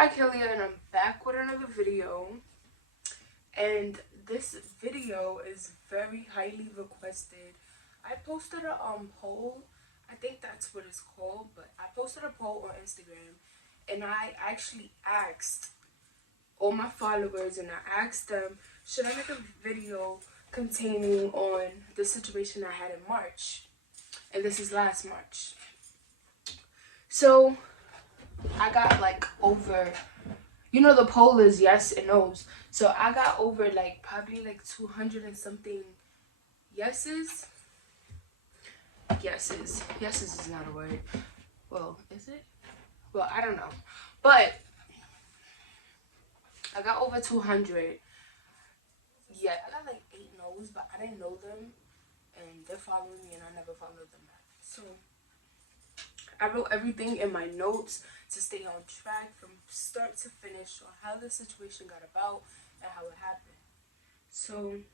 y'all, Kelly, and I'm back with another video. And this video is very highly requested. I posted a poll. I think that's what it's called, but I posted a poll on Instagram, and I actually asked all my followers, and I asked them, should I make a video containing on the situation I had in March? And this is last March. So I got like over, the poll is yes and no's. So I got over like probably like 200 and something yeses. Yeses is not a word. Well, is it? Well, I don't know. But I got over 200. Yeah, I got like 8 no's, but I didn't know them. And they're following me and I never followed them back. So I wrote everything in my notes to stay on track from start to finish on how the situation got about and how it happened. So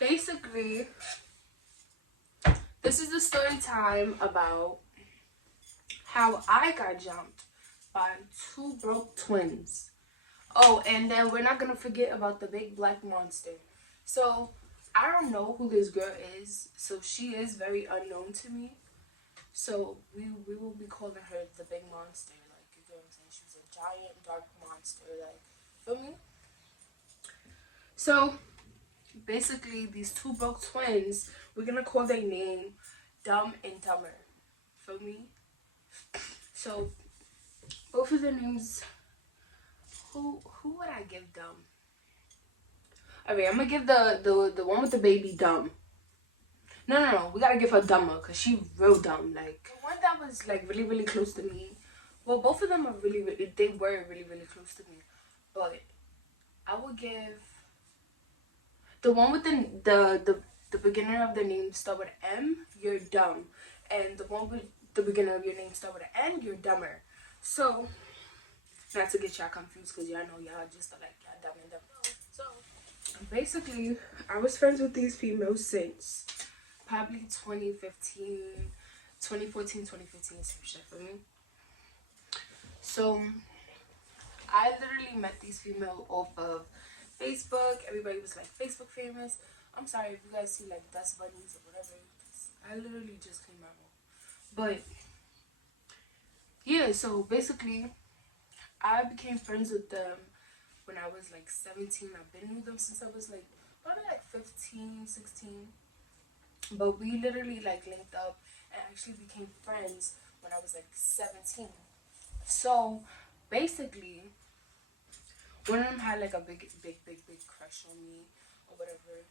basically, this is the story time about how I got jumped by 2 broke twins. Oh, and then we're not gonna forget about the big black monster. So I don't know who this girl is, so she is very unknown to me. So we will be calling her the big monster, like, you know what I'm saying? She was a giant dark monster, like, feel me? So basically, these 2 broke twins, we're gonna call their name Dumb and Dumber, feel me? So both of their names, who would I give Dumb? Okay, I'm gonna give the one with the baby Dumb. No, we gotta give her Dumber, because she real dumb. Like, the one that was like really, really close to me. Well, both of them are they were really, really close to me. But I would give the one with the beginning of the name start with M, you're dumb. And the one with the beginning of your name start with an N, you're dumber. So, not to get y'all confused, because y'all know y'all just are like, y'all dumb and dumb. So, basically, I was friends with these females since probably 2015, 2014, 2015, some shit for me. So I literally met these females off of Facebook. Everybody was like Facebook famous. I'm sorry if you guys see like dust bunnies or whatever. I literally just came out. But yeah, so basically I became friends with them when I was like 17. I've been with them since I was like probably like 15, 16. But we literally like linked up and actually became friends when I was like 17. So basically, one of them had like a big crush on me or whatever.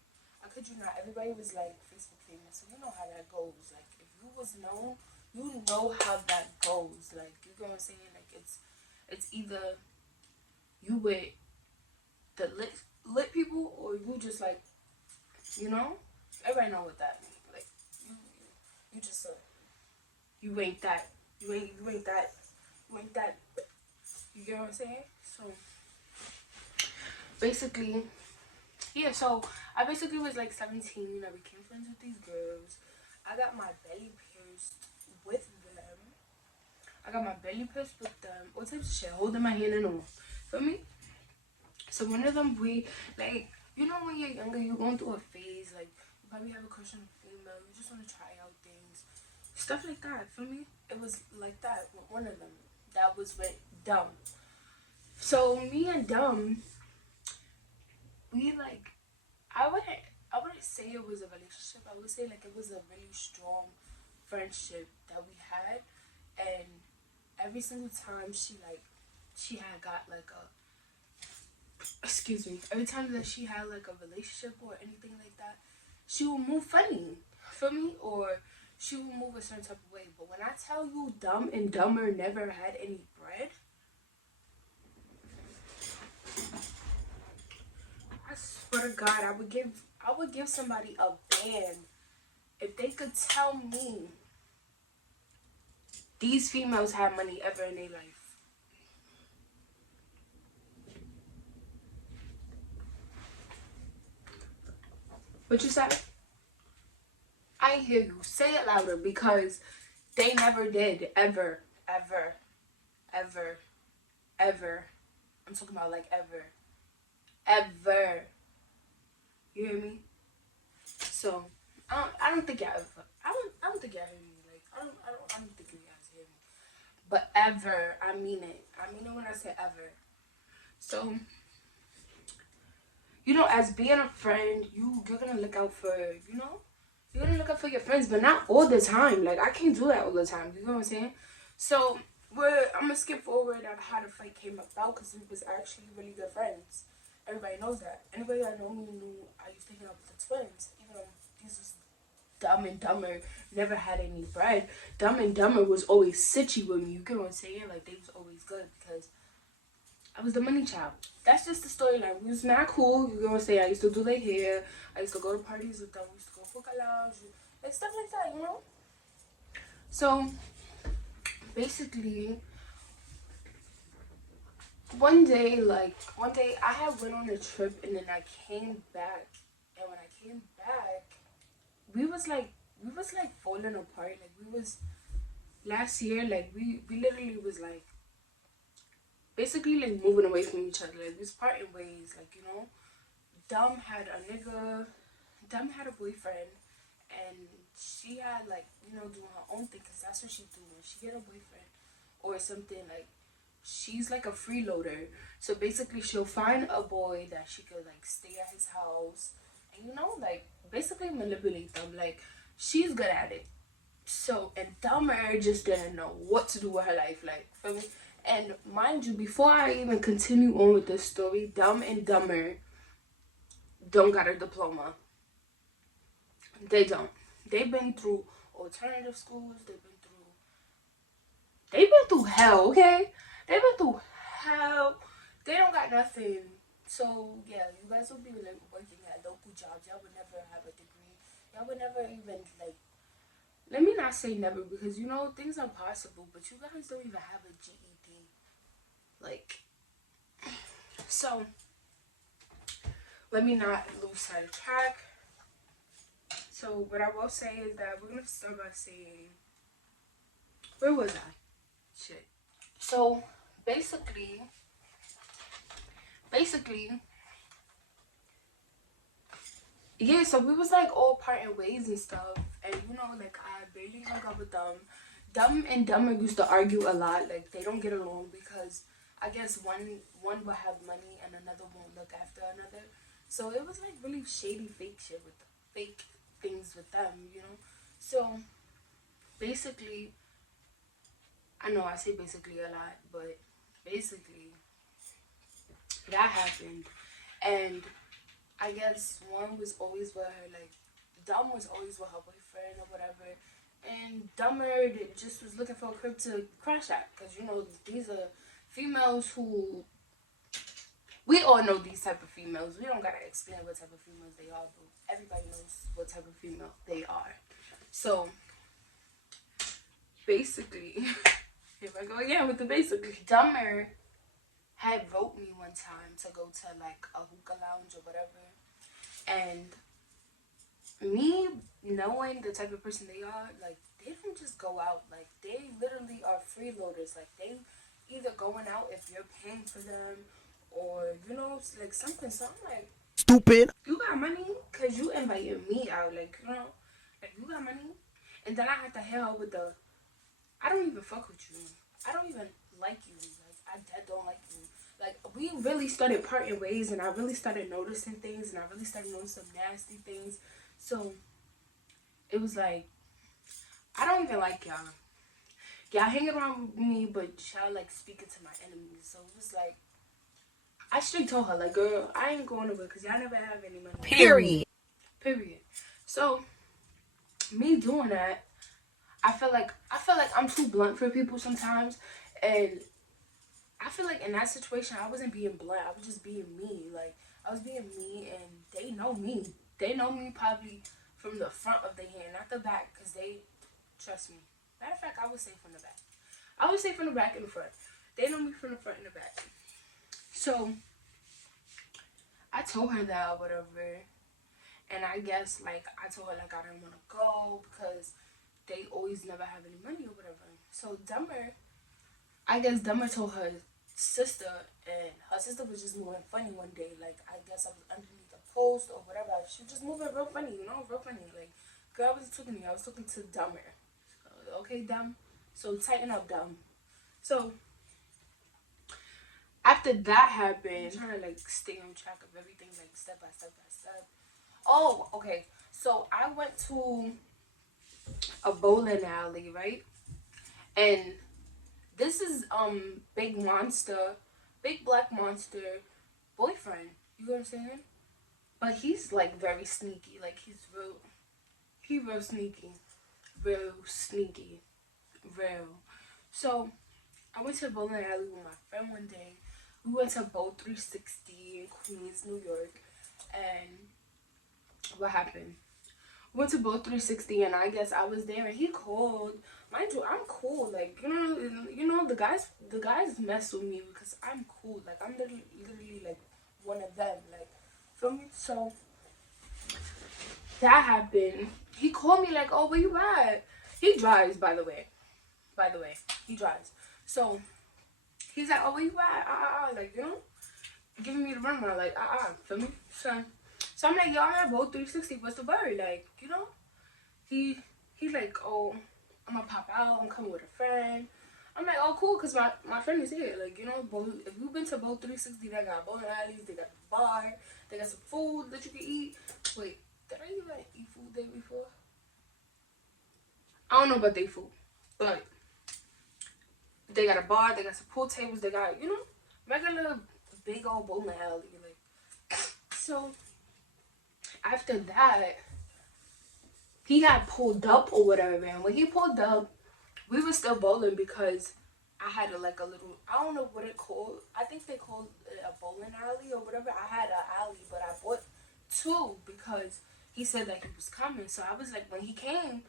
I kid you not, everybody was like Facebook famous, so you know how that goes. Like, if you was known, you know how that goes. Like, you know what I'm saying? Like, it's either you with the lit people or you just like, everybody know what that means. Like, you just you ain't that. You ain't that. You get what I'm saying? So basically, yeah, so I basically was like 17. I became friends with these girls. I got my belly pierced with them. All types of shit. Holding my hand and all. Feel me? So one of them, we, like, when you're younger, you're going through a phase. Like, you probably have a crush on a female. You just want to try out things. Stuff like that. Feel me? It was like that with one of them. That was with Dumb. So me and Dumb, we like, I wouldn't say it was a relationship. I would say like it was a really strong friendship that we had. And every single time she had got like every time that she had like a relationship or anything like that, she would move funny, feel me? Or she would move a certain type of way. But when I tell you Dumb and Dumber never had any bread, I swear to God, I would give somebody a band if they could tell me these females had money ever in their life. What you said? I ain't hear you. Say it louder, because they never did. Ever. ever, ever. I'm talking about like ever, ever. You hear me? So I don't think y'all ever. I don't think y'all hear me. Like I don't think you guys hear me. But ever, I mean it. I mean it when I say ever. So as being a friend, you're gonna look out for you're gonna look out for your friends, but not all the time. Like I can't do that all the time. You know what I'm saying? So I'm gonna skip forward on how the fight came about because we was actually really good friends. Everybody knows that. Anybody that know me knew I used to hang out with the twins, even though these was Dumb and Dumber never had any bread. Dumb and Dumber was always sitchy with me. You get what I'm saying? Like they was always good because I was the money child. That's just the storyline. We was not cool. You gonna say I used to do their hair. I used to go to parties with them. We used to go hookah lounge, like stuff like that, you know. So basically, one day I had went on a trip and then I came back. And when I came back, we was like falling apart. Like we was last year. Like we literally was like basically like moving away from each other. Like we was parting ways. Like Dumb had a nigga. Dumb had a boyfriend, and she had like doing her own thing because that's what she do when she get a boyfriend or something. Like she's like a freeloader. So basically, she'll find a boy that she could like stay at his house, and like basically manipulate them. Like she's good at it. So and Dumber just didn't know what to do with her life. Like feel me? And mind you, before I even continue on with this story, Dumb and Dumber don't got a diploma. They don't. They've been through alternative schools. They've been through hell. Okay, they've been through hell. They don't got nothing. So yeah, you guys will be like working at local jobs. Y'all would never have a degree. Y'all would never even like. Let me not say never because things are possible. But you guys don't even have a GED. Like, so let me not lose sight of track. So what I will say is that we're gonna start by saying, where was I? Shit. So basically, yeah. So we was like all parting ways and stuff, and like I barely hung up with them. Dumb and Dumber used to argue a lot. Like they don't get along because I guess one will have money and another won't look after another. So it was like really shady, fake shit with fake things with them. So basically, I know I say basically a lot, but basically that happened, and I guess one was always with her, like Dumb was always with her boyfriend or whatever, and Dumber just was looking for a crib to crash at, because these are females who we all know these type of females. We don't gotta explain what type of females they are, but everybody knows what type of female they are. So basically, here I go again with the basically. Dumber had wrote me one time to go to like a hookah lounge or whatever, and me knowing the type of person they are, like they don't just go out. Like they literally are freeloaders. Like they either going out if you're paying for them, or like something. So I'm like, stupid. You got money because you invited me out. Like like you got money, and then I had to hell with the. I don't even fuck with you. I don't even like you. Like I dead don't like you. Like we really started parting ways, and I really started noticing things, and I really started noticing some nasty things. So it was like I don't even like y'all. Y'all hang around with me, but y'all like speaking to my enemies. So it was like I straight told her like, girl, I ain't going nowhere because y'all never have any money. Period. So me doing that, I feel like I'm too blunt for people sometimes, and I feel like in that situation I wasn't being blunt. I was just being me. Like I was being me, and they know me. They know me probably from the front of the hand, not the back, because they trust me. Matter of fact, I would say from the back. I would say from the back and the front. They know me from the front and the back. So I told her that or whatever, and I guess like I told her like I didn't want to go because they always never have any money or whatever. So Dumber I guess Dumber told her sister, and her sister was just moving funny one day. Like, I guess I was underneath the post or whatever. She was just moving real funny, real funny. Like, girl, I wasn't talking to you. I was talking to Dumber. Okay, Dumb. So tighten up, Dumb. So after that happened, I'm trying to like stay on track of everything, like step by step by step. Oh, okay. So I went to a bowling alley, right? And this is Big Black Monster boyfriend. You know what I'm saying? But he's like very sneaky. Like he real sneaky. Real sneaky. Real. So I went to a bowling alley with my friend one day. We went to Bowl 360 in Queens, New York. And what happened? We went to Bowl 360 and I guess I was there and he called. Mind you, I'm cool. Like, the guys mess with me because I'm cool. Like, I'm literally like one of them. Like, feel me? So that happened. He called me like, oh, where you at? He drives, by the way. He drives. So he's like, oh, where you at? Like, giving me the runaround. Like, feel me? So I'm like, yo, I'm at Boat 360. What's the word? Like, he's like, oh, I'm gonna pop out. I'm coming with a friend. I'm like, oh, cool, because my friend is here. Like, if you've been to Boat 360, they got bowling alleys, they got the bar, they got some food that you can eat. Wait, did I even eat food there before? I don't know about their food, but they got a bar, they got some pool tables, they got, regular big old bowling alley. Like, so after that, he had pulled up or whatever, man. When he pulled up, we were still bowling because I had a little, I don't know what it called. I think they called it a bowling alley or whatever. I had an alley, but I bought two because he said that he was coming. So I was like, when he came,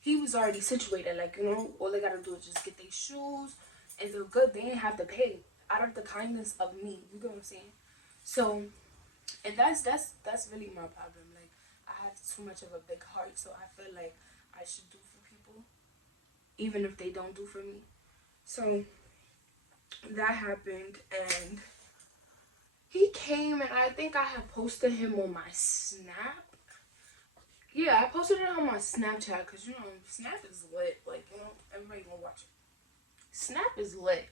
he was already situated. Like, all they gotta do is just get their shoes and they're good. They didn't have to pay out of the kindness of me. You get what I'm saying? So, and that's really my problem. Like, I have too much of a big heart, so I feel like I should do for people, even if they don't do for me. So that happened, and he came, and I think I had posted him on my Snap. Yeah, I posted it on my Snapchat because Snap is lit. Like, everybody gonna watch it. Snap is lit.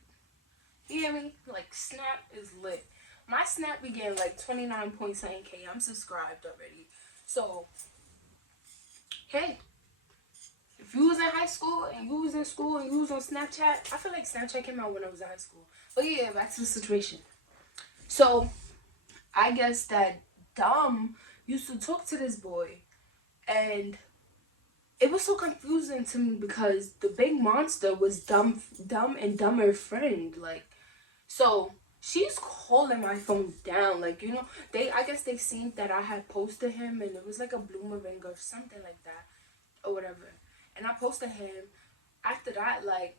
You hear me? Like, Snap is lit. My Snap began like 29.7K. I'm subscribed already. So, hey, if you was in high school and you was in school and you was on Snapchat, I feel like Snapchat came out when I was in high school. But yeah, back to the situation. So, I guess that Dom used to talk to this boy, and it was so confusing to me because the big monster was Dumb and Dumber friend. Like, so she's calling my phone down. Like, I guess they seen that I had posted him and it was like a bloomerang or something like that or whatever. And I posted him. After that, like,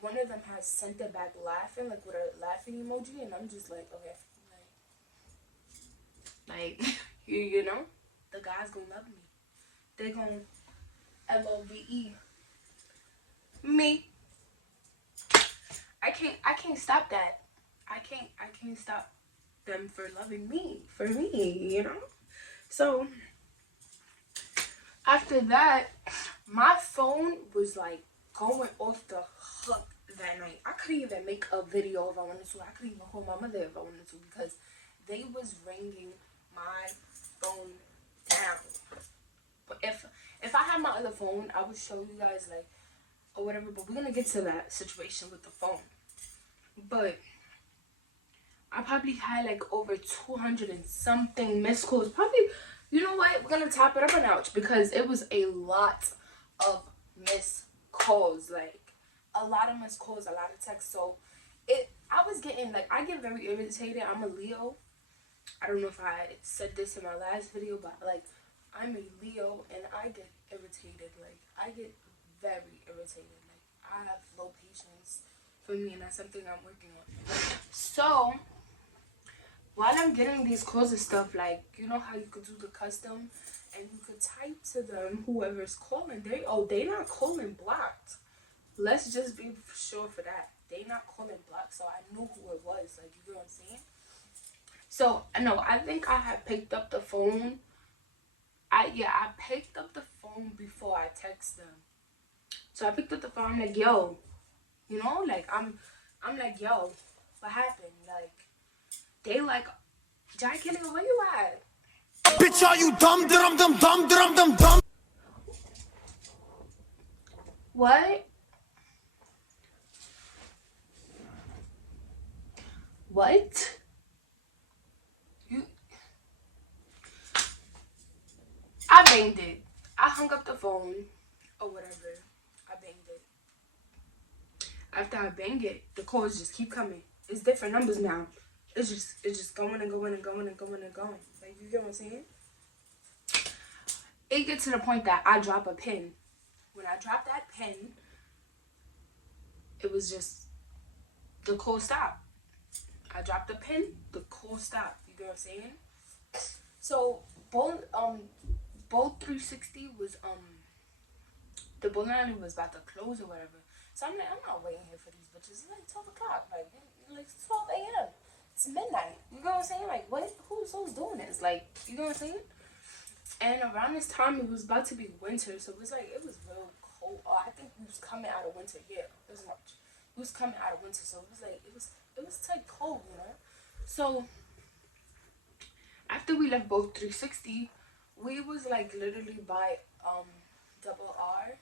one of them has sent it back laughing, like with a laughing emoji, and I'm just like, okay, like the guys gonna love me. They gonna LOVE me. I can't stop that. I can't stop them for loving me, for me, So after that, my phone was like going off the hook that night. I couldn't even make a video if I wanted to. I couldn't even call my mother if I wanted to because they was ringing my phone down. But if I had my other phone, I would show you guys like or whatever. But we're gonna get to that situation with the phone. But I probably had like over 200 and something missed calls. Probably, you know what? We're gonna top it up a notch because it was a lot of missed calls. Like a lot of missed calls, a lot of texts. So I was getting like, I get very irritated. I'm a Leo. I don't know if I said this in my last video, but like I'm a Leo and I get irritated. Like I get very irritated. Like I have low patience for me, and that's something I'm working on. So while I'm getting these calls and stuff, like, how you could do the custom and you could type to them, whoever's calling, they not calling blocked. Let's just be sure for that. they not calling block, so I knew who it was. Like, you know what I'm saying? So no, I think I had picked up the phone. I picked up the phone before I text them. So I picked up the phone. I'm like, yo, you know, like I'm like, yo, what happened? Like, they like, Jai Kelly, where you at? Bitch, are you dumb, dum, dum, dum, dum, dum, dum? What? What? You? I banged it. I hung up the phone or whatever. I banged it. After I bang it, the calls just keep coming. It's different numbers now. It's just going and going and going and going and going. Like, you get what I'm saying? It gets to the point that I drop a pin. When I drop that pin, it was just the call stopped. I dropped the pin, the call stopped. You get what I'm saying? So both 360 was the bowling alley was about to close or whatever. So I'm like, I'm not waiting here for these bitches. It's like 12 o'clock. Like it's 12 a.m. It's midnight. You know what I'm saying? Like, what? Who's doing this? Like, you know what I'm saying? And around this time, it was about to be winter. So it was like, it was real cold. Oh, I think we was coming out of winter. Yeah, it was March. We was coming out of winter. So it was like, it was like cold, you know? So after we left both 360, we was like literally by Double R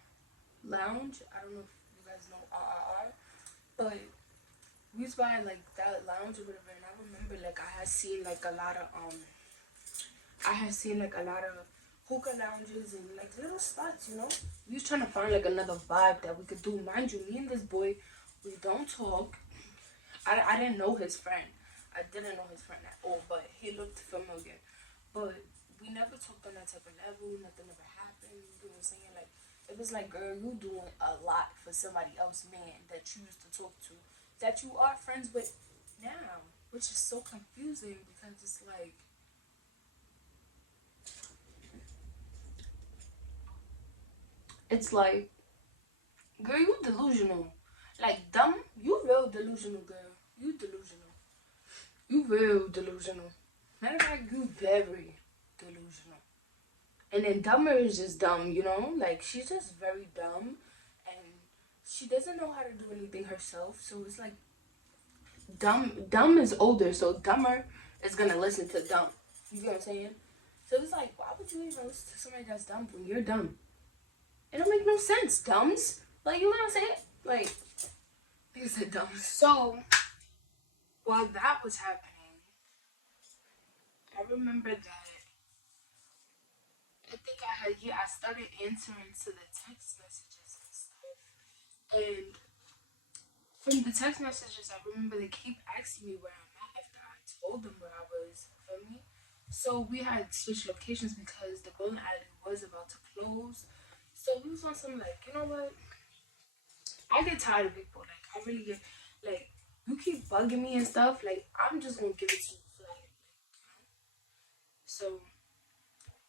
Lounge. I don't know if you guys know RRR, but we was by like that lounge or whatever. And I remember like I had seen like a lot of hookah lounges and like little spots, you know. We was trying to find like another vibe that we could do. Mind you, me and this boy, we don't talk. I didn't know his friend. I didn't know his friend at all, but he looked familiar. But we never talked on that type of level. Nothing ever happened. You know what I'm saying? Like, it was like, girl, you doing a lot for somebody else, man, that you used to talk to, that you are friends with now, which is so confusing because it's like, girl, you delusional. Like, dumb, you real delusional, girl. You delusional. You real delusional. Matter of fact, you very delusional. And then dumber is just dumb, you know? Like, she's just very dumb. And she doesn't know how to do anything herself. So it's like, dumb is older. So dumber is going to listen to dumb. You get what I'm saying? So it's like, why would you even listen to somebody that's dumb when you're dumb? It don't make no sense, dumbs. Like, you know what I'm saying? Like, nigga said dumb. So, while that was happening, I remember that I started answering to the text messages and stuff. And from the text messages, I remember they keep asking me where I'm at after I told them where I was. Feel me? So we had switched locations because the bowling alley was about to close. So we was on some like, you know what? I get tired of people. Like, I really get, like, you keep bugging me and stuff. Like, I'm just gonna give it to you flat. Like, you know? So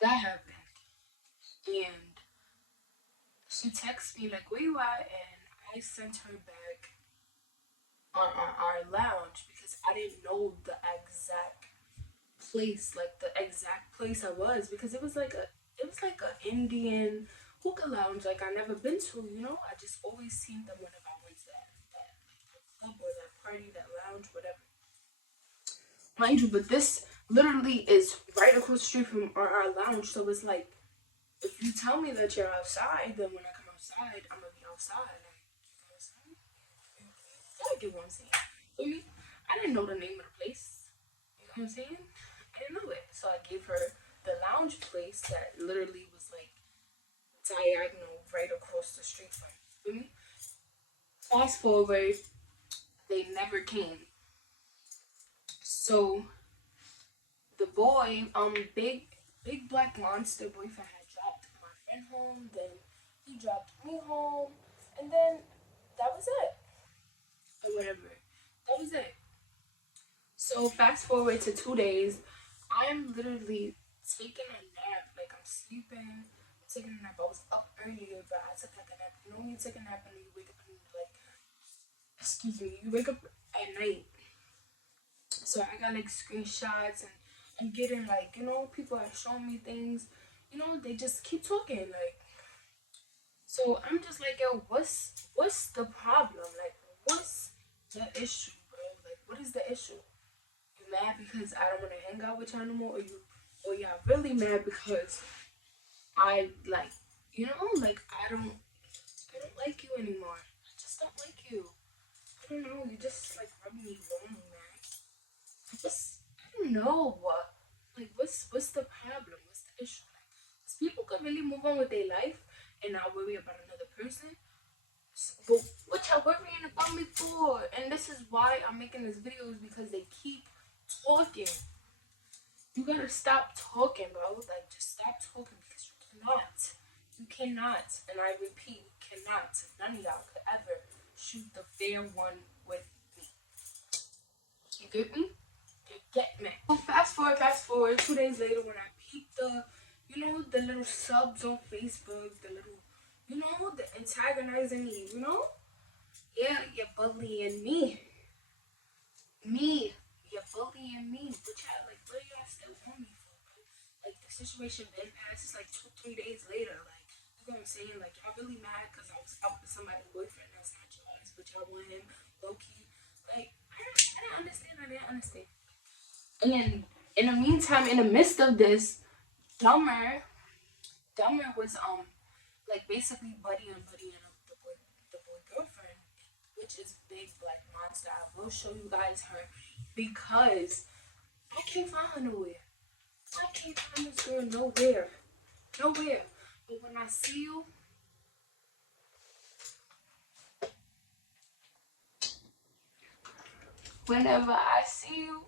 that happened. And she texted me, like, where you at? And I sent her back on our lounge because I didn't know the exact place, like the exact place I was, because it was like a Indian hookah lounge like I never been to, you know. I just always seen them whenever I went to that like that club or that party, that lounge, whatever. Mind you, but this literally is right across the street from our lounge, so it's like if you tell me that you're outside, then when I come outside, I'm gonna be outside. Like, you know what I'm saying? I get what I'm saying. For me, I didn't know the name of the place. You know what I'm saying? I didn't know it. So I gave her the lounge place that literally was like diagonal right across the street from me. Feel me? Fast forward, they never came. So the boy, big black monster boyfriend had dropped my friend home, then he dropped me home, and then that was it. Or whatever. That was it. So fast forward to 2 days, I'm literally taking a nap, like I'm sleeping, taking a nap. I was up earlier, but I took like a nap. You know when you take a nap and you wake up and you're like, excuse me, you wake up at night. So I got like screenshots and I'm getting like, people are showing me things, they just keep talking like. So I'm just like, yo, what's the problem? Like, what's the issue, bro? Like, what is the issue? You mad because I don't want to hang out with you anymore, or y'all really mad because I like, like I don't like you anymore. I just don't like you. I don't know. You just like rub me wrong, man. I don't know what. Like, what's the problem? What's the issue? Like, 'cause people can really move on with their life and not worry about another person. But what y'all worrying about me for? And this is why I'm making this video is because they keep talking. You gotta stop talking, bro. Like, just stop talking because you cannot. You cannot, and I repeat, you cannot. None of y'all could ever shoot the fair one with me. You get me? You get me. So fast forward, 2 days later when I peeped the little subs on Facebook, the little, the antagonizing me. Yeah, you're bullying me. You're bullying me. But y'all, like, what are y'all still on me for, bro? Like, the situation been past. It's like 2, 3 days later. Like, you know what I'm saying? Like, y'all really mad because I was out with somebody's boyfriend that's not yours, but y'all want him low key. Like, I didn't understand. I didn't understand. And then, in the meantime, in the midst of this, Dumber was like basically buddying up the boy girlfriend, which is Big Black Monster. I will show you guys her because I can't find her nowhere. I can't find this girl nowhere. Nowhere. But when I see you, whenever I see you,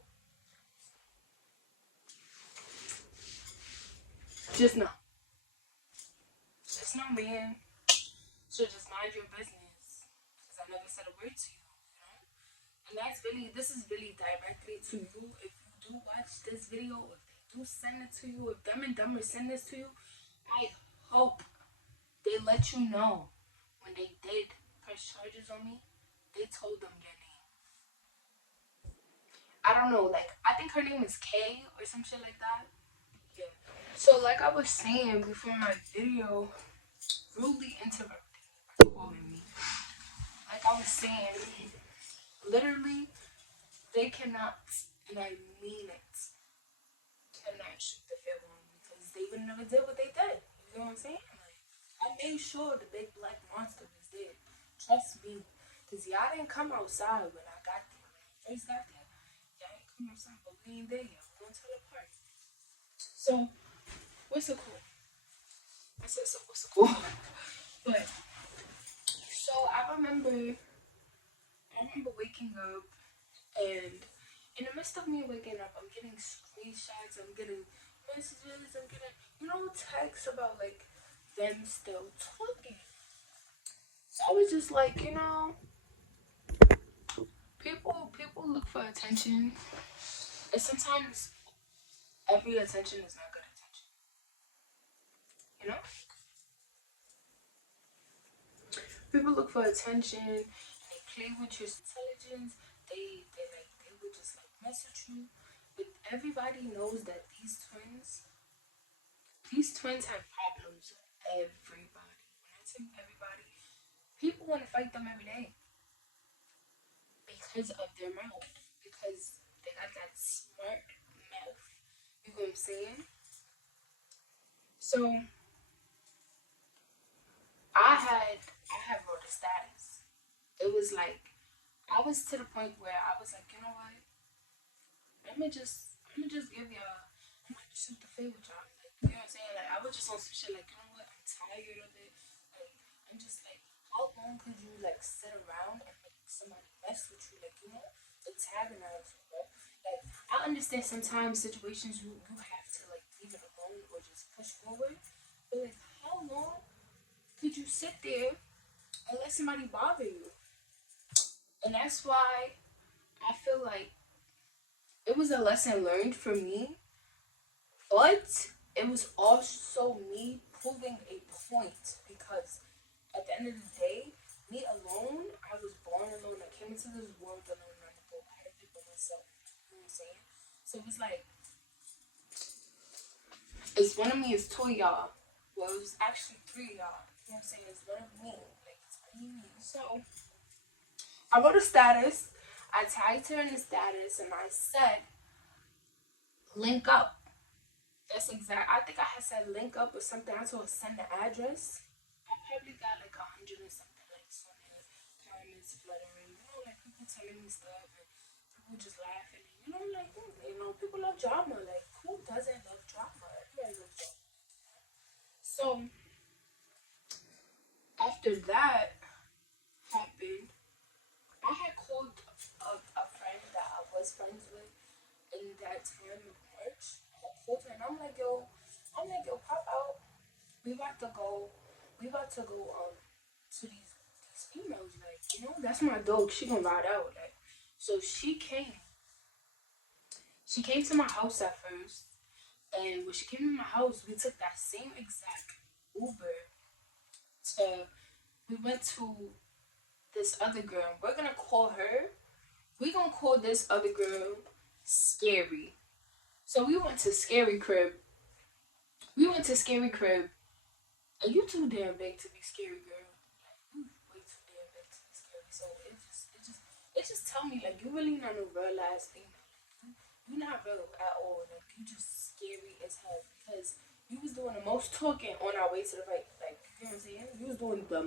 just know. Just know, man. So just mind your business. Because I never said a word to you. And this is really directly to you. If you do watch this video, or if they do send it to you, if Dumb and Dumber send this to you, I hope they let you know when they did press charges on me, they told them your name. I don't know, like, I think her name is Kay or some shit like that. Yeah. So, like I was saying before my video, rudely interrupted by calling me. Like I was saying, literally, they cannot, and I mean it, cannot shoot the film on me because they would never did what they did. You know what I'm saying? Like, I made sure the Big Black Monster was there. Trust me. Because y'all didn't come outside when I got there. When I first got there, y'all didn't come outside, but we ain't there yet. We're going to the park. So, what's it cool? I said, so what's it cool? But, so I remember waking up, and in the midst of me waking up, I'm getting screenshots, I'm getting messages, I'm getting, texts about like them still talking. So I was just like, people look for attention, and sometimes every attention is not good attention. You know, people look for attention, and they play with your intelligence. They would just like mess with you, but everybody knows that these twins have problems with everybody. When I say everybody, people want to fight them every day because of their mouth, because they got that smart mouth. You know what I'm saying? So I had wrote a status. It was like I was to the point where I was like, you know what? I'm gonna just give y'all. I'm gonna just shoot the fade with y'all. Like, you know what I'm saying? Like, I was just on some shit. Like, you know what? I'm tired of it. Like, I'm just like, how long could you like sit around and make somebody mess with you? Like, antagonize you, bro. Like, I understand sometimes situations you have to like leave it alone or just push forward. But like, how long could you sit there and let somebody bother you? And that's why I feel like it was a lesson learned for me, but it was also me proving a point because at the end of the day, me alone. I was born alone. I came into this world alone. I had to pick for myself. You know what I'm saying? So it's like, it's one of me, it's two of y'all. Well, it was actually three of y'all. You know what I'm saying? It's one of me. Like, it's only me. So I wrote a status. I tagged her in the status and I said, link up. That's exact. I think I had said link up or something. I told her send the address. I probably got like 100 or something likes on it. Comments fluttering. You know, like people telling me stuff and people just laughing. And, you know, like, you know, people love drama. Like, who doesn't love drama? Everybody loves drama. So after that happened, I had called a friend that I was friends with in that time of March. I called her and I'm like, yo, pop out. We about to go. We about to go to these females. Like, you know, that's my dog. She gonna ride out. Like, so she came. She came to my house at first, and when she came to my house, we took that same exact Uber to. We went to this other girl. We're gonna call her. We gonna call this other girl Scary. So we went to Scary Crib. We went to Scary Crib. And you too damn big to be scary, girl. Like, you way too damn big to be scary. So it just tell me like you really not no real ass female. Like, you not real at all. Like you just scary as hell because you was doing the most talking on our way to the right. Like you know what I'm saying? You was doing the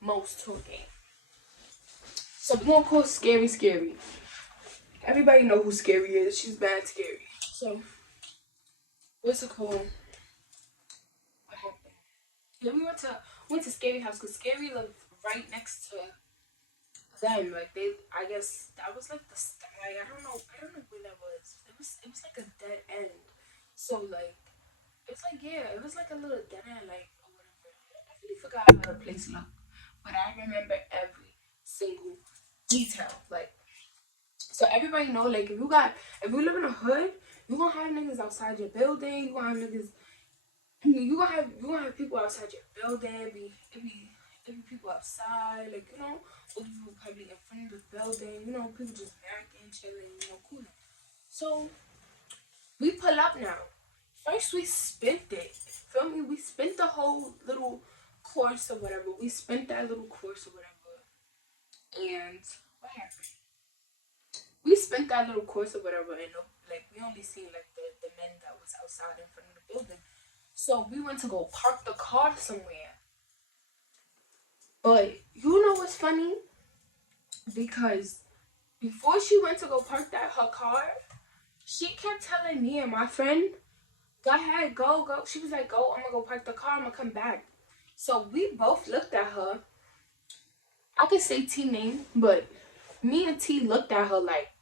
most talking. So we gonna call Scary. Everybody know who Scary is. She's bad scary. So what's it called? What happened? Yeah, we went to Scary house because Scary lived right next to them. Like they, I guess that was like the sky. I don't know where that was. It was like a dead end. So like, it's like yeah, it was like a little dead end, like or whatever. I really forgot how the place looked, but I remember every single detail. Like so everybody know like if you live in a hood, you gonna have niggas outside your building. You gonna have niggas you gonna have people outside your building. It be people outside, like you know, or people probably in front of the building. You know, people just American chilling, you know, cool. So we pull up now. First we spent it. Feel me? We spent the whole little course or whatever. We spent that little course or whatever. And what happened? We spent that little course or whatever, and like we only seen like the men that was outside in front of the building. So we went to go park the car somewhere. But you know what's funny? Because before she went to go park that her car, she kept telling me and my friend, "Go ahead, go." She was like, "Go, I'm gonna go park the car. I'm gonna come back." So we both looked at her. I could say T name, but me and T looked at her like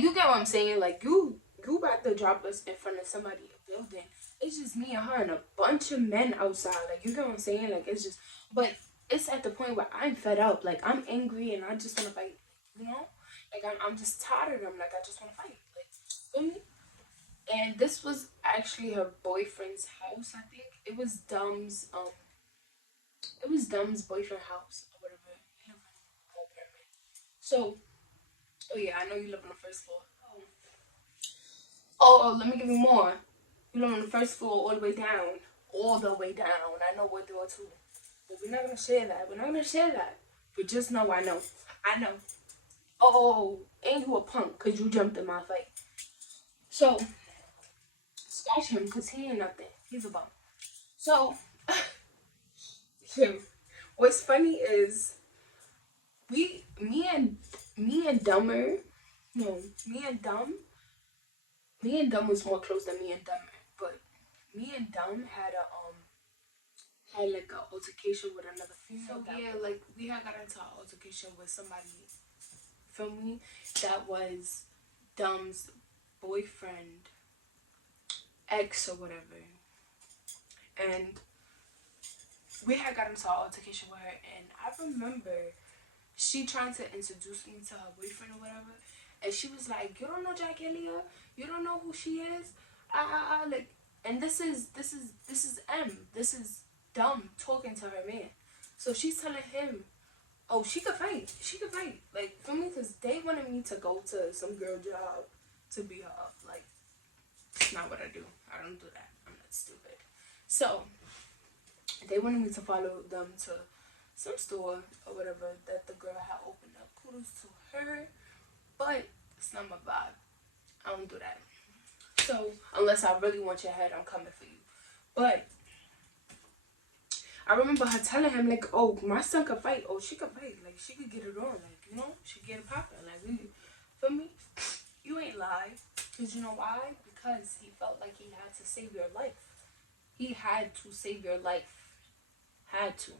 you get what I'm saying? Like you about to drop us in front of somebody building. It's just me and her and a bunch of men outside. Like you get what I'm saying? Like it's just but it's at the point where I'm fed up. Like I'm angry and I just wanna fight. You know? Like I'm just tired of them. Like I just wanna fight. Like feel me? And this was actually her boyfriend's house, I think. It was Dumb's boyfriend house or whatever. He lived in an apartment. So oh yeah, I know you live on the first floor. Let me give you more. You live on the first floor all the way down. All the way down. I know what door too. But we're not gonna share that. We're not gonna share that. But just know I know. I know. And you a punk because you jumped in my fight. So, scratch him because he ain't nothing. He's a bum. So, what's funny is me and Dumber, no, me and Dumb was more close than me and Dumber, but me and Dumb had like a altercation with another female. So yeah, like we had got into an altercation with somebody, feel me, that was Dumb's boyfriend, ex or whatever, and we had got into an altercation with her, and I remember she trying to introduce me to her boyfriend or whatever, and she was like, "You don't know Jack Elia? You don't know who she is? Like." And this is M. This is Dumb talking to her man. So she's telling him, oh, she could fight. She could fight. Like, for me, because they wanted me to go to some girl job to beat her up. Like, it's not what I do. I don't do that. I'm not stupid. So, they wanted me to follow them to some store or whatever that the girl had opened up. Kudos to her. But it's not my vibe. I don't do that. So, unless I really want your head, I'm coming for you. But I remember her telling him, like, oh, my son could fight. Oh, she could fight. Like, she could get it on. Like, you know, she could get it popping. Like, we, for me, you ain't lie. Because you know why? Because he felt like he had to save your life. He had to save your life. Had to.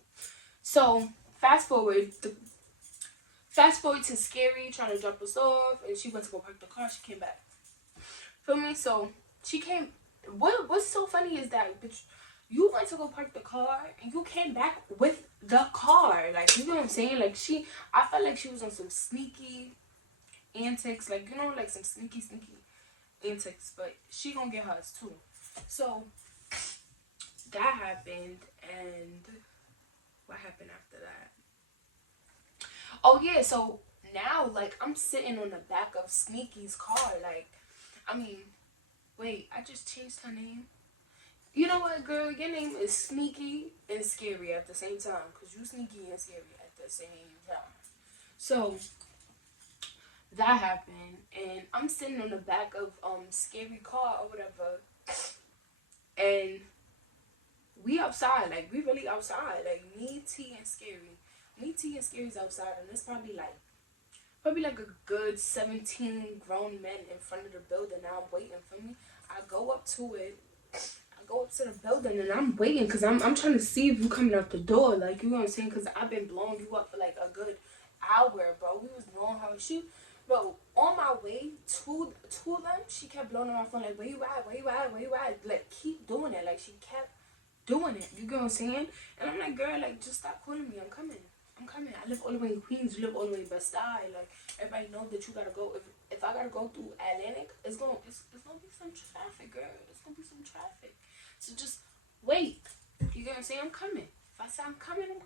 So, fast forward to Scary trying to drop us off. And she went to go park the car. She came back. Feel me? So, she came. What's so funny is that, bitch, you went to go park the car and you came back with the car. Like, you know what I'm saying? Like, I felt like she was on some sneaky antics. Like, you know, like some sneaky antics. But she gonna get hers too. So, that happened. And what happened after that? Oh, yeah. So, now, like, I'm sitting on the back of Sneaky's car. Like, I mean, wait, I just changed her name. You know what, girl? Your name is Sneaky and Scary at the same time. Because you sneaky and scary at the same time. So, that happened. And I'm sitting on the back of Scary car or whatever. And we outside. Like, we really outside. Like, me, T, and Scary. Me, T, and Scary's outside. And it's probably like a good 17 grown men in front of the building. Now I'm waiting for me. I go up to it. Go up to the building and I'm waiting because I'm trying to see if you coming out the door, like, you know what I'm saying, because I've been blowing you up for like a good hour, bro. We was blowing her shoot, bro. On my way to them, she kept blowing on my phone, like, where you at, like, keep doing it, like, she kept doing it, you get what I'm saying? And I'm like, girl, like, just stop calling me, I'm coming. I live all the way in Queens, you live all the way in Bed-Stuy, like, everybody know that you gotta go. If I gotta go through Atlantic, it's gonna be some traffic, girl. It's gonna be some traffic. So just wait. You get what I'm saying? I'm coming. If I say I'm coming, I'm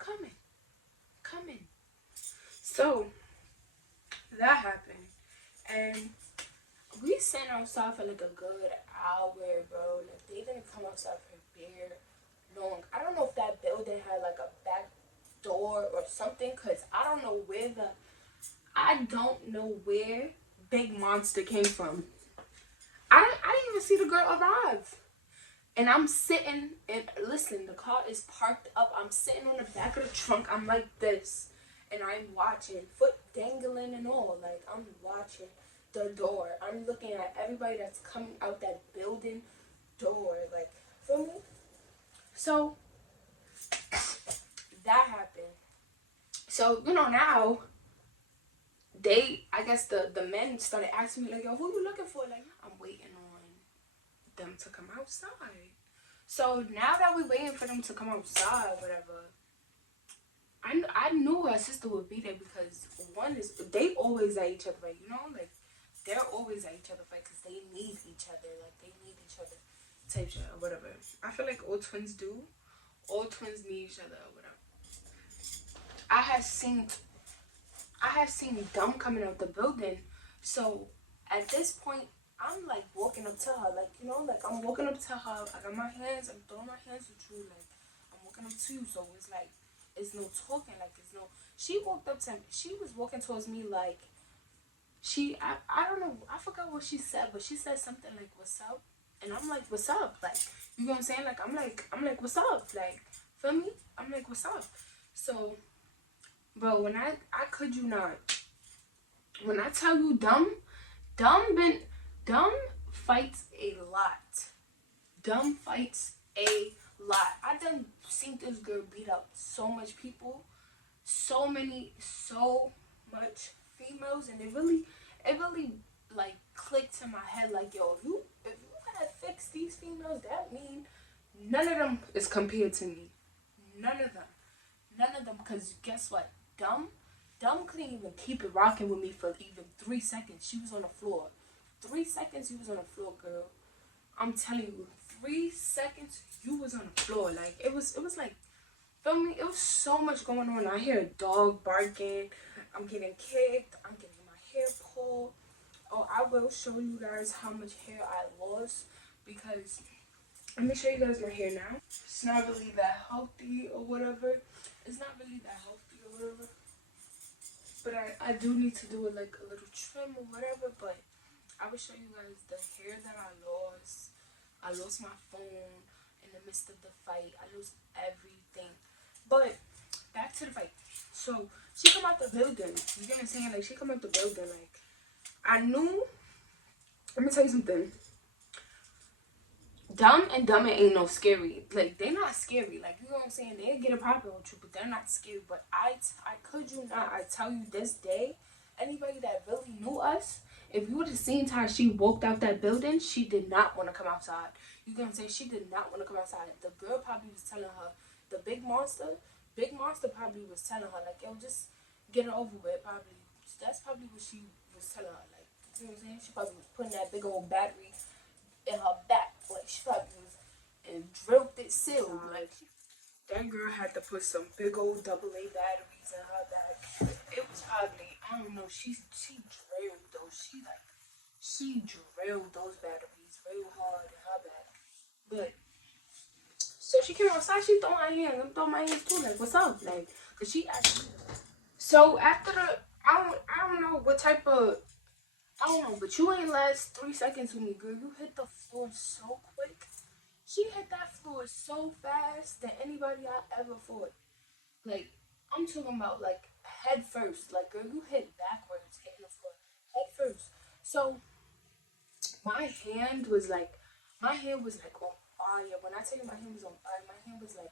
coming. So that happened. And we sat outside for like a good hour, bro. Like, they didn't come outside for bare long. I don't know if that building had like a back door or something. Because I don't know where Big Monster came from. I didn't even see the girl arrive. And I'm sitting, and listen, the car is parked up. I'm sitting on the back of the trunk. I'm like this. And I'm watching, foot dangling and all. Like, I'm watching the door. I'm looking at everybody that's coming out that building door. Like, feel me? So, that happened. So, you know, now, I guess the men started asking me, like, yo, who you looking for? Like, I'm waiting on them to come outside. So now that we're waiting for them to come outside, whatever, I knew her sister would be there because they always at each other, like, you know, like, they're always at each other fight because they need each other, like, they need each other type shit or whatever. I feel like all twins do. All twins need each other or whatever. I have seen Dumb coming out the building, so at this point, I'm like walking up to her, like, you know, like, I'm walking up to her, I got my hands, I'm throwing my hands with you, like, I'm walking up to you, so it's like, it's no talking, like, she walked up to me, she was walking towards me, like, I don't know, I forgot what she said, but she said something like, what's up, and I'm like, what's up, like, you know what I'm saying, like, I'm like, what's up, like, feel me, I'm like, what's up, so, bro, when I could you not, when I tell you Dumb fights a lot. Dumb fights a lot. I done seen this girl beat up so much people, so much females, and it really like clicked in my head, like, yo, if you gotta fix these females, that mean none of them is compared to me. None of them, because guess what? Dumb couldn't even keep it rocking with me for even 3 seconds. She was on the floor. 3 seconds, she was on the floor, girl. I'm telling you, 3 seconds you was on the floor. Like it was like, feel me? It was so much going on. I hear a dog barking. I'm getting kicked. I'm getting my hair pulled. Oh, I will show you guys how much hair I lost because let me show you guys my hair now. It's not really that healthy or whatever. It's not really that healthy or whatever. But I do need to do it like a little trim or whatever. But I will show you guys the hair that I lost. I lost my phone in the midst of the fight. I lost everything. But back to the fight. So she come out the building. You get what I'm saying? Like she come out the building. Like I knew. Let me tell you something. Dumb and Dumber ain't no scary. Like they not scary. Like you know what I'm saying? They get a problem with you, but they're not scary. But I could you not. I tell you this day, anybody that really knew us, if you would have seen how she walked out that building, she did not want to come outside. You know what I'm saying? She did not want to come outside. The girl probably was telling her, the big monster probably was telling her like, yo, just get it over with. Probably that's probably what she was telling her. Like you know what I'm saying? She probably was putting that big old battery in her back. Like she probably was and drilled it sealed. Like that girl had to put some big old AA batteries in her back. It was probably I don't know. She drilled those. She drilled those batteries real hard in her back. But so she came outside. She threw my hands. I'm throwing my hands too. Like what's up? Like cause she asked me. So after the I don't know what type of I don't know, but you ain't last 3 seconds with me, girl. You hit the floor so quick. She hit that floor so fast than anybody I ever fought. Like, I'm talking about like head first. Like, girl, you hit backwards, hitting the floor head first. So my hand was like on fire. When I tell you my hand was on fire, my hand was like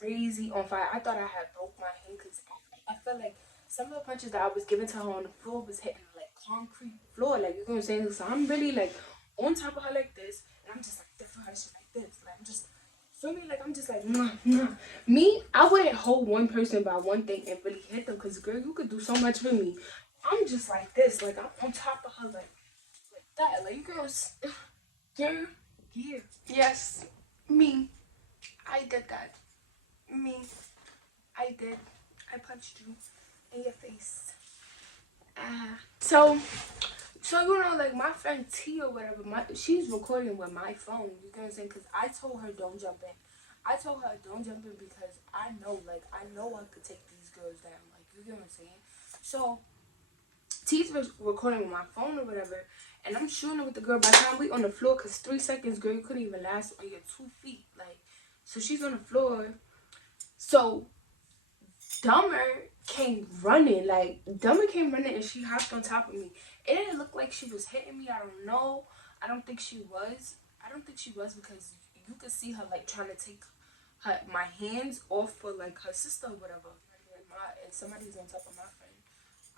crazy on fire. I thought I had broke my hand because I felt like some of the punches that I was giving to her on the floor was hitting like concrete floor. Like you know what I'm saying? So I'm really like on top of her like this, and I'm just like different her shit like this. Like I'm just feel me like I'm just like nah, nah. Me, I wouldn't hold one person by one thing and really hit them because girl, you could do so much for me. I'm just like this, like I'm on top of her like that. Like you girls, girl, yeah, yes, me, I did that. Me, I did. I punched you in your face. So, you know, like my friend T or whatever, she's recording with my phone. You get what I'm saying? Because I told her don't jump in. I told her don't jump in because I know I could take these girls down. Like you get what I'm saying? So T's recording with my phone or whatever, and I'm shooting with the girl. By the time we on the floor, cause 3 seconds, girl, you couldn't even last on your 2 feet. Like, so she's on the floor. So Dumber came running, and she hopped on top of me. It didn't look like she was hitting me. I don't know. I don't think she was. I don't think she was because you could see her like trying to take my hands off for like her sister or whatever. And somebody's on top of my friend.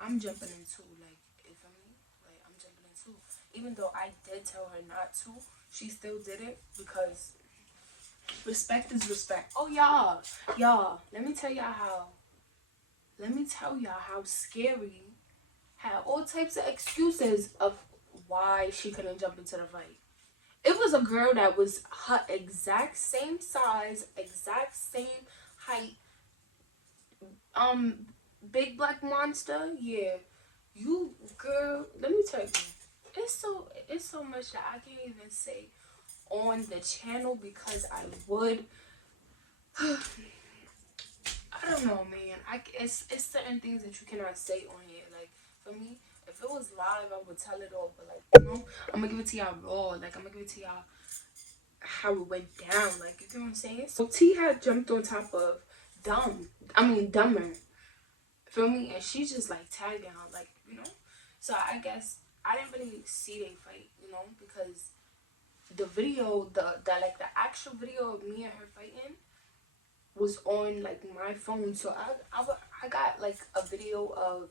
I'm jumping in too, like you feel me? Like I'm jumping in too. Even though I did tell her not to, she still did it because respect is respect. Oh y'all, let me tell y'all how scary had all types of excuses of why she couldn't jump into the fight. It was a girl that was her exact same size, exact same height. Um, Big Black Monster, yeah. You girl, let me tell you, it's so much that I can't even say on the channel because I would. I don't know, man. It's certain things that you cannot say on here. Like for me, if it was live, I would tell it all. But like I'm gonna give it to y'all raw. Like I'm gonna give it to y'all how it went down. Like you know what I'm saying? So T had jumped on top of Dumber. Feel me? And she's just like tagging her, like So I guess I didn't really see they fight, because the video, the actual video of me and her fighting was on like my phone. So I got like a video of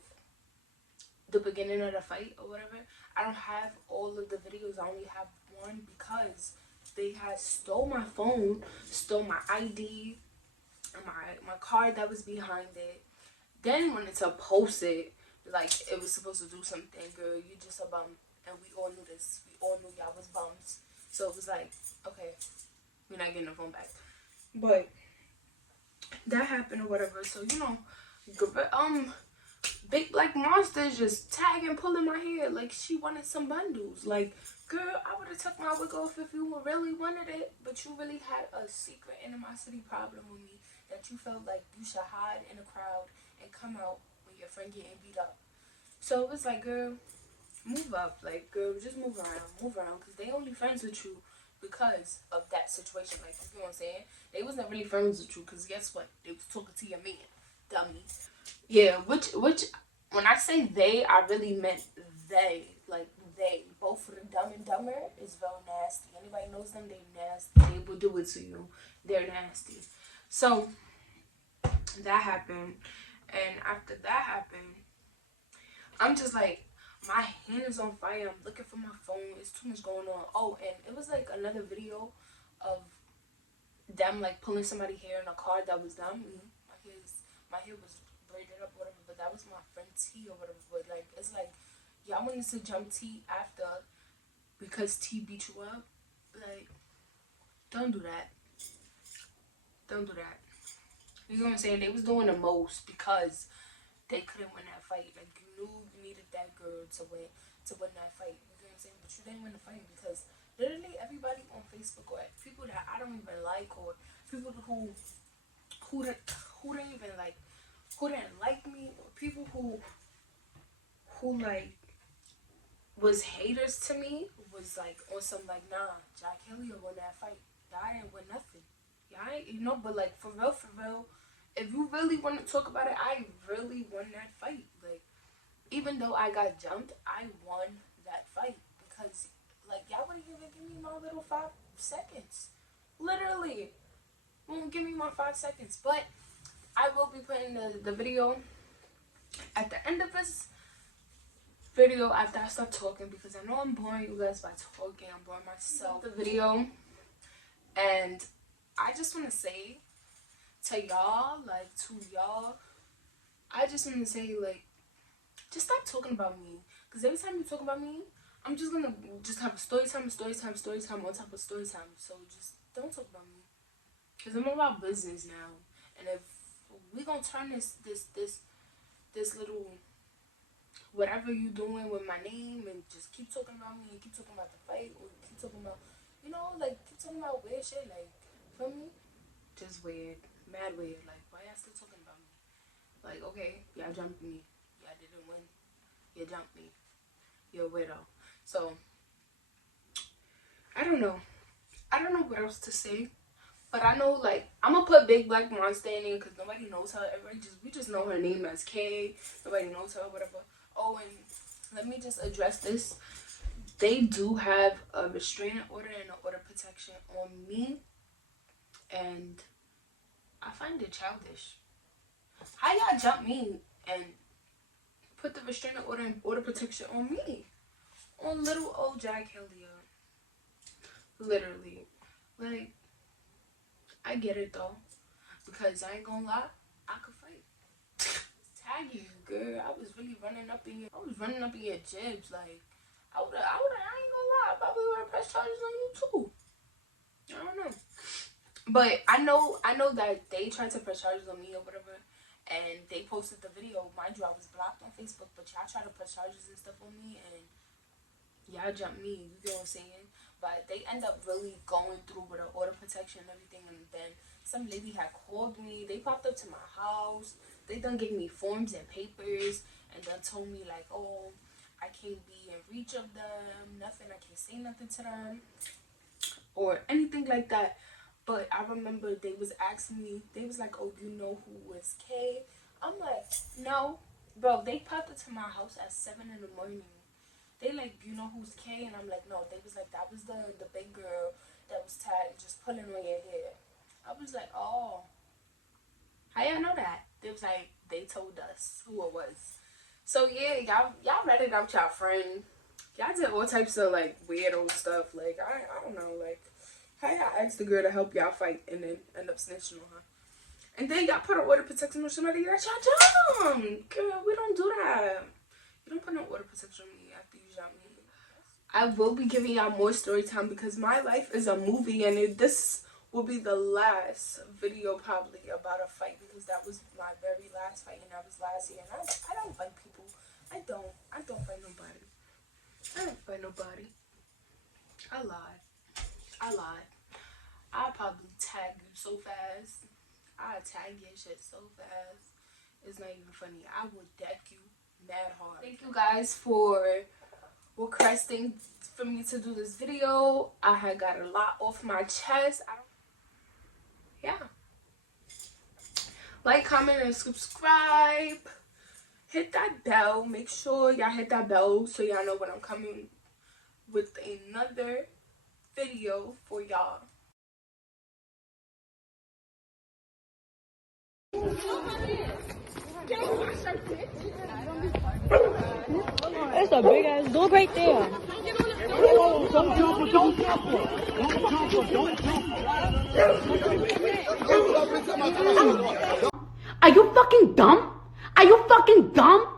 the beginning of the fight or whatever. I don't have all of the videos. I only have one because they had stole my phone, stole my ID, and my card that was behind it. Then wanted to post it like it was supposed to do something. Girl, you just a bum, and we all knew this. We all knew y'all was bums. So it was like, okay, we're not getting the phone back. But that happened or whatever. So, you know, Big Black Monster is just tagging, pulling my hair like she wanted some bundles. Like, girl, I would have took my wig off if you really wanted it, but you really had a secret animosity problem with me that you felt like you should hide in a crowd and come out when your friend getting beat up. So it was like, girl, move up. Like, girl, just move around, because they only friends with you because of that situation. Like, you know what I'm saying? They wasn't really friends with you because guess what? They was talking to your man, dummy. Yeah, which when I say they, I really meant they. Like they. Both of the Dumb and Dumber is very nasty. Anybody knows them, they nasty. They will do it to you. They're nasty. So that happened. And after that happened, I'm just like, my hand is on fire. I'm looking for my phone. It's too much going on. Oh, and it was like another video of them like pulling somebody's hair in a car that was not me. My hair was braided up, whatever, but that was my friend T or whatever. But like, it's like, y'all wanted to jump T after because T beat you up. Like, don't do that. Don't do that. You know what I'm saying? They was doing the most because they couldn't win that fight. Like, you knew you needed that girl to win that fight. You know what I'm saying? But you didn't win the fight because literally everybody on Facebook, or people that I don't even like, or people who didn't even like, who didn't like me, or people who like was haters to me, was like on some like, nah, Jack Hillier won that fight. Y'all didn't win nothing. Y'all ain't, you know, but like for real, if you really want to talk about it, I really won that fight. Like, even though I got jumped, I won that fight because like y'all wouldn't even give me my little 5 seconds. Literally won't give me my 5 seconds. But I will be putting the video at the end of this video after I stop talking, because I know I'm boring you guys by talking. I'm boring myself. The video, and I just want to say to y'all, I just want to say, like, just stop talking about me, because every time you talk about me, I'm just gonna just have a story time on top of story time. So just don't talk about me, because I'm about business now. And if we gonna turn this little whatever you doing with my name and just keep talking about me and keep talking about the fight, or keep talking about, you know, like, keep talking about weird shit, like, feel me? Just weird, mad weird. Like, why y'all still talking about me? Like, okay, y'all jumped me, y'all didn't win, you jumped me, you're a weirdo. So I don't know what else to say. But I know, like, I'm gonna put Big Black Monster in there because nobody knows her. We just know her name as K. Nobody knows her, whatever. Oh, and let me just address this. They do have a restraining order and an order of protection on me, and I find it childish. How y'all jump me and put the restraining order and order protection on me? On little old Jack Hillier. Literally. Like, I get it though, because I ain't gonna lie, I could fight. Tag you, girl. I was running up in your jibs. Like, I ain't gonna lie, I probably would have pressed charges on you too. I don't know. But I know that they tried to press charges on me or whatever, and they posted the video. Mind you, I was blocked on Facebook, but y'all tried to press charges and stuff on me, and y'all jumped me, you know what I'm saying? But they end up really going through with an order protection and everything, and then some lady had called me. They popped up to my house. They done gave me forms and papers, and then told me like, oh, I can't be in reach of them, nothing, I can't say nothing to them, or anything like that. But I remember they was asking me, they was like, oh, you know who was K? I'm like, no. Bro, they popped up to my house at 7 in the morning. They like, you know who's K? And I'm like, no. They was like, that was the big girl that was tagged just pulling on your hair. I was like, oh, how y'all know that? They was like, they told us who it was. So yeah, y'all ratted out y'all friend. Y'all did all types of like weirdo stuff. Like, I don't know, like, how y'all asked the girl to help y'all fight and then end up snitching on her. And then y'all put an order protection on somebody that y'all jumped. Girl, we don't do that. You don't put no order protection on me after you jump me. I will be giving y'all more story time because my life is a movie, and this will be the last video probably about a fight because that was my very last fight, and that was last year. And I don't fight people. I don't fight nobody. I don't fight nobody. I lied. I'll probably tag you so fast. I'll tag your shit so fast. It's not even funny. I will deck you mad hard. Thank you guys for requesting for me to do this video. I had got a lot off my chest. Yeah. Like, comment, and subscribe. Hit that bell. Make sure y'all hit that bell so y'all know when I'm coming with another video for y'all. That's a big ass dog right there. Don't jump her, don't jump her. Are you fucking dumb? Are you fucking dumb?